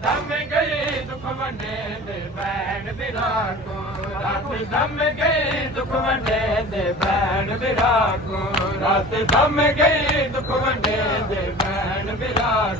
دم گئی دکھ ونڈے دے بہن برا کو رات دم گئی دکھ ونڈے دے بہن برا کو رات دم گئی دکھ ونڈے دے بہن برا کو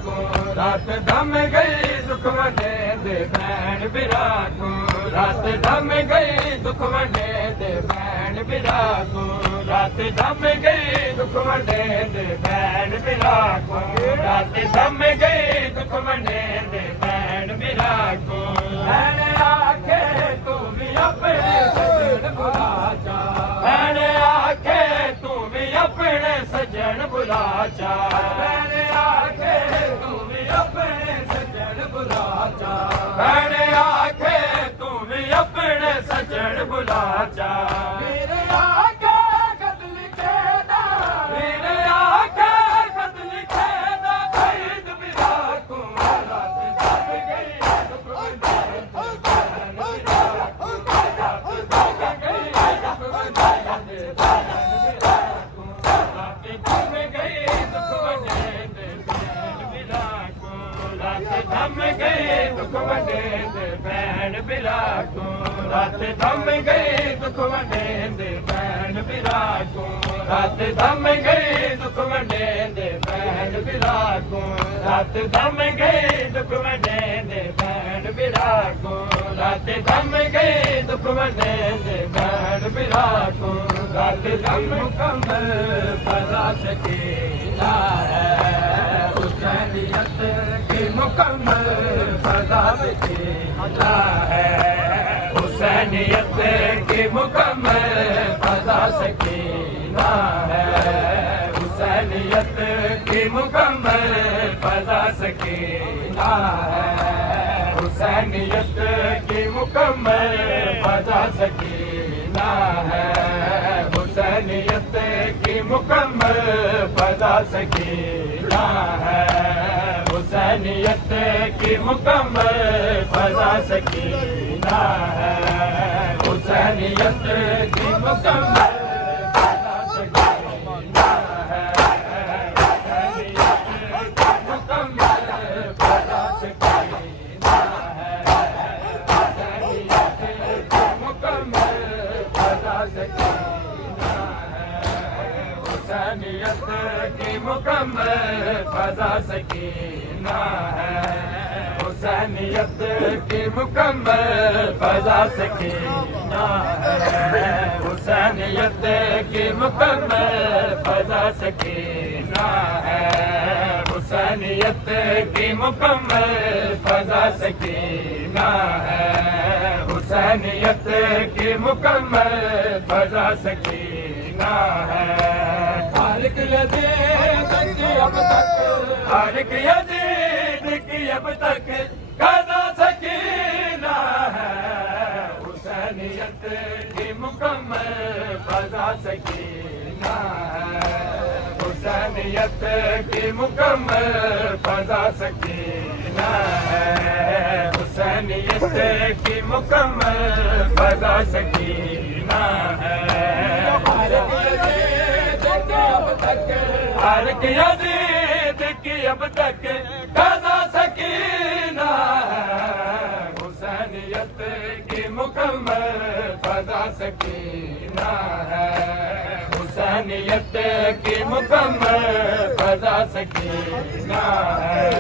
رات دم گئی دکھ ونڈے دے بہن برا کو رات دم گئی دکھ ونڈے دے بہن برا کو رات دم گئی دکھ ونڈے دے بہن برا کو رات دم گئی دکھ ونڈے دے بہن برا کو بہن آکھے تو بھی اپنے سجن بلا جا بہن آکھے تو بھی اپنے سجن بلا جا بہن آکھے تو بھی اپنے سجن بلا جا بہن آکھے تو بھی اپنے سجن بلا جا میرے آکھے خط لکھے دا میرے آکھے خط لکھے دا سعید برا کو رات دم گئی دکھ ونڈے بہن برا کو رات دم گئی دکھ ونڈے بہن برا کو رات دم گئی دکھ ونڈے بہن برا کو رات دم گئی دکھ ونڈے بہن برا کو رات دم گئی دکھ ونڈے بہن برا کو رات دم گئی دکھ ونڈے بہن برا کو رات دم گئی دکھ ونڈے بہن برا کو رات دم گئی دکھ ونڈے بہن برا کو رات دم مکمل فضا سکینہ ہے حسینیت کی مکمل فضا سکینہ ہے حسینیت کی مکمل فضا سکینہ ہے حسینیت کی مکمل فضا سکینہ ہے حسینیت کی مکمل فضا سکینہ ہے حسینیت کی مکمل فضا سکینہ ہے حسینیت کی مکمل فضا سکینہ ہے حسینیت کی مکمل فضا سکینہ ہے حسینیت کی مکمل فضا سکینہ ہے حسینیت کی مکمل فضا سکینہ ہے حسینیت کی مکمل فضا سکینہ ہے حسینیت کی مکمل فضا سکینہ ہے حسینیت کی مکمل فضا سکینہ ہے حسینیت کی مکمل فضا سکینہ ہے حسینیت کی مکمل فضا سکینہ ہے ہر ایک یزید کی اب تک ہر ایک یزید کی اب تک فضا سکینہ ہے حسینیت کی مکمل فضا سکینہ ہے حسینیت کی مکمل فضا سکینہ ہے حسینیت کی مکمل فضا سکینہ ہے ہر ایک یزید کی اب تک فضا سکینہ ہے حسینیت کی مکمل فضا سکینہ ہے حسینیت کی مکمل فضا سکینہ ہے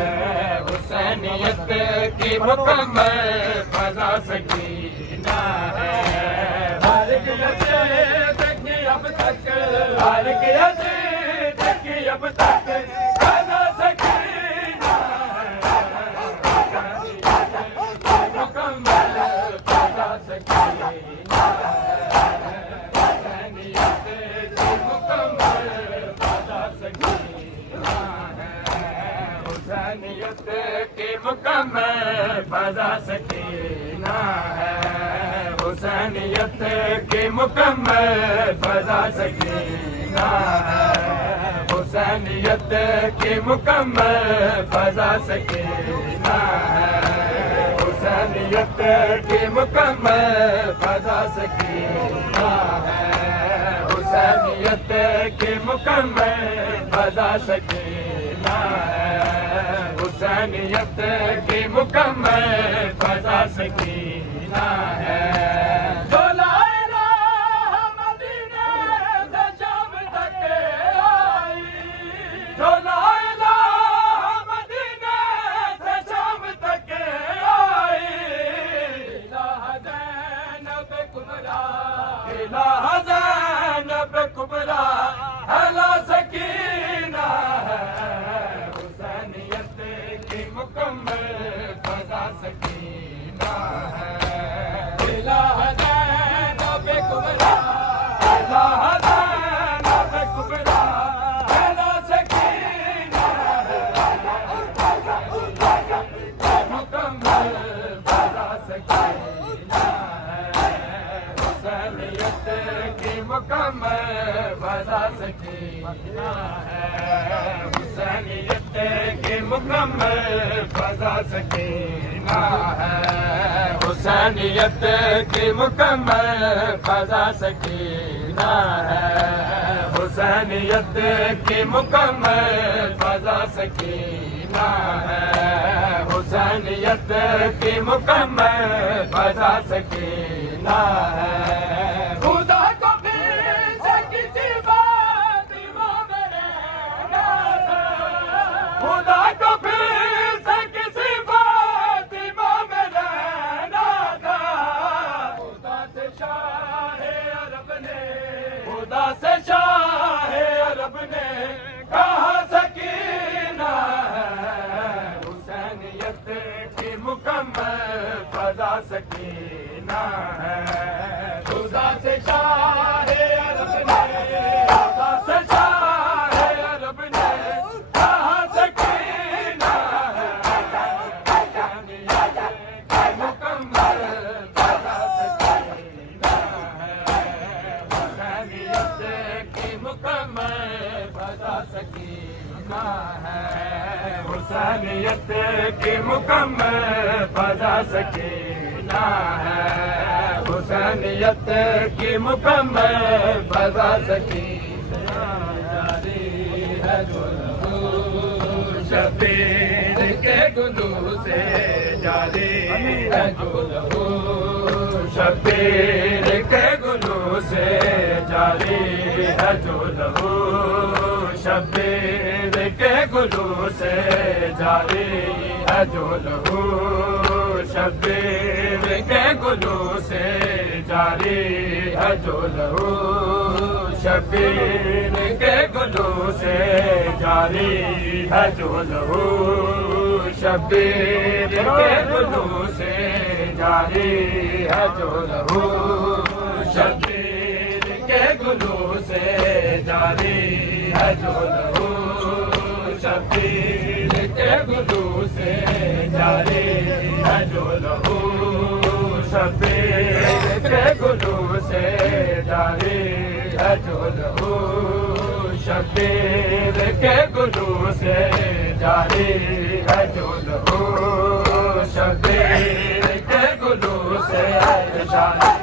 حسینیت کی مکمل فضا سکینہ ہے ہر ایک یزید کی اب تک ہر ایک یزید کی اب تک فضا سکینہ ہے مکمل فضا سکینہ ہے حسینیت کی مکمل فضا سکینہ ہے حسینیت کی مکمل فضا سکینہ ہے حسینیت کی مکمل فضا سکینہ ہے حسینیت کی مکمل فضا سکینہ ہے حسینیت حسینیت کی مکمل فضا سکینہ ہے، حسینیت کی مکمل فضا سکینہ ہے، حسینیت کی مکمل فضا سکینہ ہے۔ جو لا الہ مدینے سے شام تک آئی، جو لا الہ مدینے سے شام تک آئی، الہ زینب کبریٰ، الہ زینب کبریٰ اعلیٰ سکینہ ہے، حسینیت کی مکمل فضا سکینہ ہے، الہ زینب کبریٰ، الہ زینب کبریٰ اعلیٰ سکینہ ہے، مکمل فضا سکینہ ہے، حسینیت کی مکمل فضا سکینہ ہے، حسینیت کی مکمل فضا سکینہ ہے، حسینیت کی مکمل فضا سکینہ ہے، حسینیت کی مکمل فضا سکینہ ہے، حسینیت کی مکمل فضا سکینہ ہے۔ خدا کو پھر سے کسی بات میں رہنا تھا، خدا کو پھر سے کسی بات میں رہنا تھا، خدا سے شاہ عرب نے، خدا سے شاہ عرب نے کہا سکینہ ہے، حسینیت کی مکمل فضا سکینہ ہے، خدا سے شاہ عرب نے، خدا سے شاہ عرب نے کہا سکینہ ہے، حسینیت کی مکمل فضا سکینہ ہے، حسینیت کی مکمل فضا سکینہ ہے، حسینیت کی مکمل فضا سکینہ ہے، حسینیت کی مکمل فضا سکینہ جاری ہے گلو شبیر کے گلو سے، جاری ہے گلو شبیر کے گلو سے، جاری ہے گلو شبیر کے گلو سے، جاری ہے گلو شبیر کے گلو سے، جاری ہے گلو شبیر کے گلو سے، جاری ہے گلو شبیر کے گلو سے، جاری ہے گلو شبیر کے گلو سے، جاری ہے گلو شبیر کے گلو سے، جاری ہے گلو شبیر کے گلو سے، جاری ہے گلو شبیر کے گلو سے، جاری ہے گلو شبیر کے گلو سے، جاری